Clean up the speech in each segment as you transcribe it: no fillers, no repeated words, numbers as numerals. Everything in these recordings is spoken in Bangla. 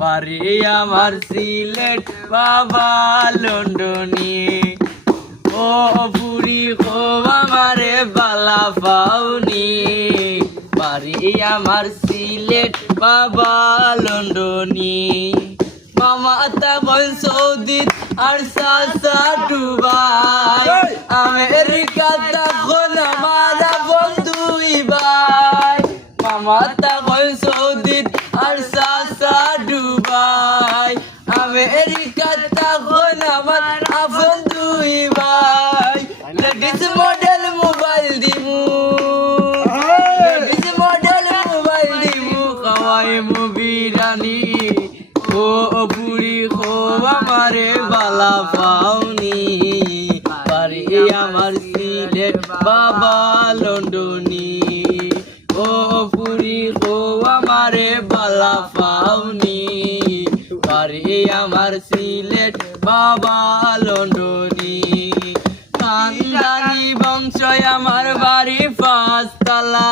বাড়ি আমার সিলেট বাবা লন্ডনী। ও বুড়ি খো আমারে বালা পাওনি, বাড়ি আমার সিলেট বাবা লন্ডনী। মামা তখন সৌদিত আর সাসা দুবাই, আমেরিকা তখন আমার বন্ধুই ভাই। মামা তখন সৌদিত আর সাসা দুবাই, আমেরিকা তখন আমার বন্ধুই ভাই। লেডিস মডেল মোবাইল দিমু, লেডিস মডেল মোবাইল দিমু, খাওয়াই মুভি রানী। ও বুড়ি খো আমারে বালা পাওনি, বাড়ি আমার সিলেট বাবা লন্ডনী। ও বুড়ি খো আমারে বালা পাওনি, বাড়ি আমার সিলেট বাবা লন্ডনী। খানদানি বংশ আমার বাড়ি পাঁচতলা,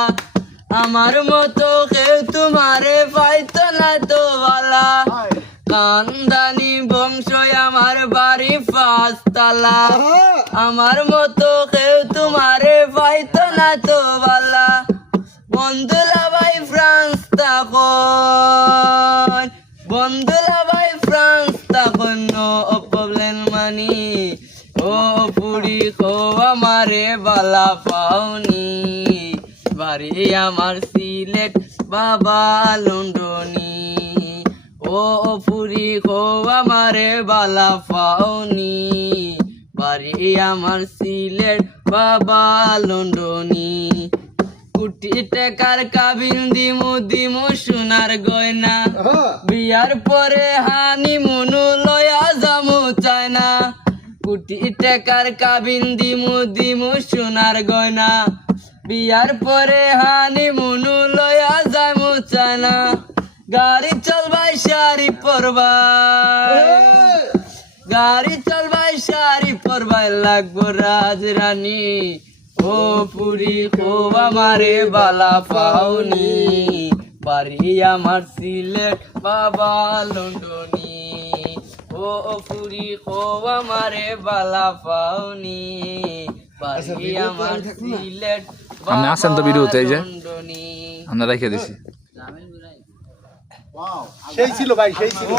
আমার মতো কেউ তোমারে পাইতো না তো বালা। খানদানি বংশ আমার বাড়ি পাঁচতলা, আমার মতো কেউ তোমারে পাইতো না তো বালা। বন্ধুলা ভাই ফ্রান্স তখন, বন্ধুলা ভাই ফ্রান্স তখন নো প্রবলেম মানি। ও পুরি খো আমারে বালা পাওনি, বাড়ি আমার সিলেট বাবা লন্ডনী। ও পুরি খো আমারে বালা পাওনি, বাড়ি আমার সিলেট বাবা লন্ডনী। কোটি টাকার কাবিন দিমু দিমু সোনার গয়না, বিয়ার পরে হানি মুনু লয়া যামু চায়না। কোটি টাকার কাবিন দিমু দিমু সোনার গয়না, বিয়ার পরে হানি মুনু লয়া যামু চায়না। গাড়ি চলবাই শাড়ি পরবাই, গাড়ি চলবাই শাড়ি পরবাই লাগবো রাজরানী। ও পুরি খো আমারে বালা পাওনি, বাড়ি আমার সিলেট বাবা লন্ডনী। ও পুরি খো আমারে বালা পাওনি, বাড়ি আমার সিলেট আপনি আছেন তো ভিডিওতে, এই যে লন্ডনী। আমরা রেখে দিছি। সেই ছিল ভাই, সেই ছিল।